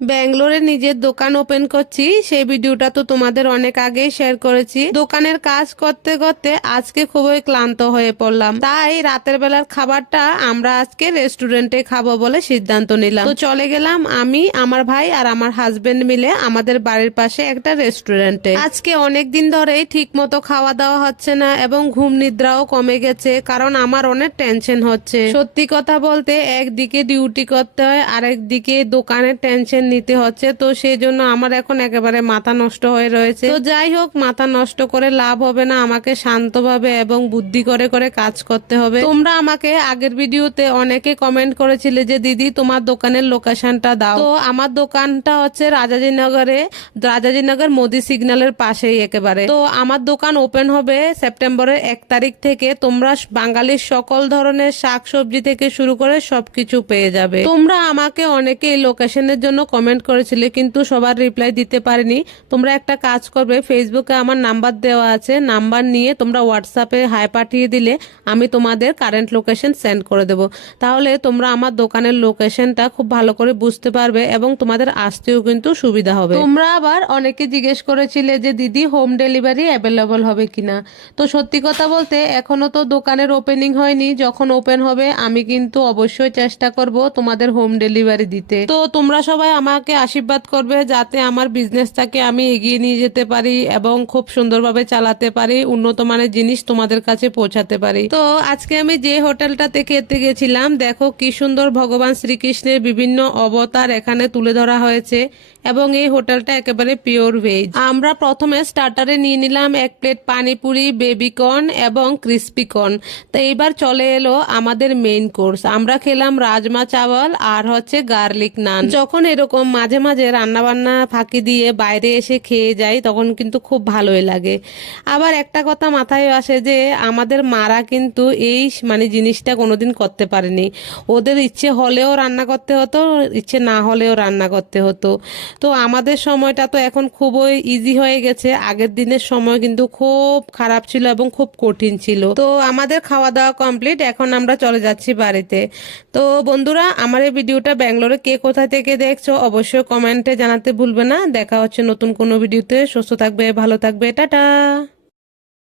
ব্যাঙ্গালোরে নিজের দোকান ওপেন করছি, সেই ভিডিওটা তো তোমাদের অনেক আগেই শেয়ার করেছি। দোকানের কাজ করতে করতে আজকে খুবই ক্লান্ত হয়ে পড়লাম, তাই রাতের বেলার খাবারটা আমরা আজকে রেস্টুরেন্টে খাবো বলে সিদ্ধান্ত নিলাম। তো চলে গেলাম আমি, আমার ভাই আর আমার হাজবেন্ড মিলে আমাদের বাড়ির পাশে একটা রেস্টুরেন্টে। আজকে অনেক দিন ধরেই ঠিক মতো খাওয়া দাওয়া হচ্ছে না এবং ঘুম নিদ্রাও কমে গেছে, কারণ আমার অনেক টেনশন হচ্ছে। সত্যি কথা বলতে একদিকে ডিউটি করতে হয়, আরেকদিকে দোকানের টেনশন নিতে হচ্ছে, তো সেই জন্য আমার এখন একেবারে মাথা নষ্ট হয়ে রয়েছে। তো যাই হোক, মাথা নষ্ট করে লাভ হবে না, আমাকে শান্তভাবে এবং বুদ্ধি করে করে কাজ করতে হবে। তোমরা আমাকে আগের ভিডিওতে অনেকে কমেন্ট করেছিলে যে দিদি তোমার দোকানের লোকেশনটা দাও। তো আমার দোকানটা হচ্ছে রাজাজিনগর মোদি সিগন্যালের পাশেই একেবারে। তো আমার দোকান ওপেন হবে সেপ্টেম্বরের 1 তারিখ থেকে। তোমরা বাঙালির সকল ধরনের শাকসবজি থেকে শুরু করে সবকিছু পেয়ে যাবে। তোমরা আমাকে অনেকে এই লোকেশনের জন্য কমেন্ট করেছিলে, কিন্তু সবার রিপ্লাই দিতে পারিনি। তোমরা একটা কাজ করবে, ফেসবুকে আমার নাম্বার দেওয়া আছে, নাম্বার নিয়ে তোমরা হোয়াটসঅ্যাপে হাই পাঠিয়ে দিলে আমি তোমাদের কারেন্ট লোকেশন সেন্ড করে দেবো। তাহলে তোমরা আমার দোকানের লোকেশনটা খুব ভালো করে বুঝতে পারবে এবং তোমাদের আসতেও কিন্তু সুবিধা হবে। তোমরা আবার অনেকে জিজ্ঞেস করেছিলে যে দিদি হোম ডেলিভারি অ্যাভেলেবল হবে কিনা। তো সত্যি কথা বলতে এখনো তো দোকানের ওপেনিং হয়নি, যখন ওপেন হবে আমি কিন্তু অবশ্যই চেষ্টা করব তোমাদের হোম ডেলিভারি দিতে। তো তোমরা সবাই আমাকে আশীর্বাদ করবে যাতে আমার বিজনেসটাকে আমি এগিয়ে নিয়ে যেতে পারি এবং খুব সুন্দরভাবে চালাতে পারি, উন্নত মানের জিনিস তোমাদের কাছে পৌঁছাতে পারি। তো আজকে আমি যে হোটেলটাতে খেতে গেছিলাম, দেখো কি সুন্দর ভগবান শ্রীকৃষ্ণের বিভিন্ন অবতার এখানে তুলে ধরা হয়েছে এবং এই হোটেলটা একেবারে পিওর ভেজ। আমরা প্রথমে স্টার্টারে নিয়ে নিলাম 1 প্লেট পানিপুরি, বেবিকর্ন এবং ক্রিস্পি কর্ন। তো এইবার চলে এলো আমাদের মেইন কোর্স। আমরা খেলাম রাজমা চাওয়াল আর হচ্ছে গার্লিক নান। যখন এরকম মাঝে মাঝে রান্না বান্না ফাঁকি দিয়ে বাইরে এসে খেয়ে যাই তখন কিন্তু খুব ভালোই লাগে। আবার একটা কথা মাথায় আসে যে আমাদের মারা কিন্তু এই জিনিসটা কোনোদিন করতে পারেনি। ওদের ইচ্ছে হলেও রান্না করতে হতো, ইচ্ছে না হলেও রান্না করতে হতো। তো আমাদের সময়টা তো এখন খুবই ইজি হয়ে গেছে, আগের দিনের সময় কিন্তু খুব খারাপ ছিল এবং খুব কঠিন ছিল। তো আমাদের খাওয়া দাওয়া কমপ্লিট, এখন আমরা চলে যাচ্ছি বাড়িতে। তো বন্ধুরা, আমার এই ভিডিওটা ব্যাঙ্গালোরে কে কোথা থেকে দেখছো অবশ্যই কমেন্টে জানাতে ভুলবে না। দেখা হচ্ছে নতুন কোনো ভিডিওতে। সুস্থ থাকবে, ভালো থাকবে, টাটা।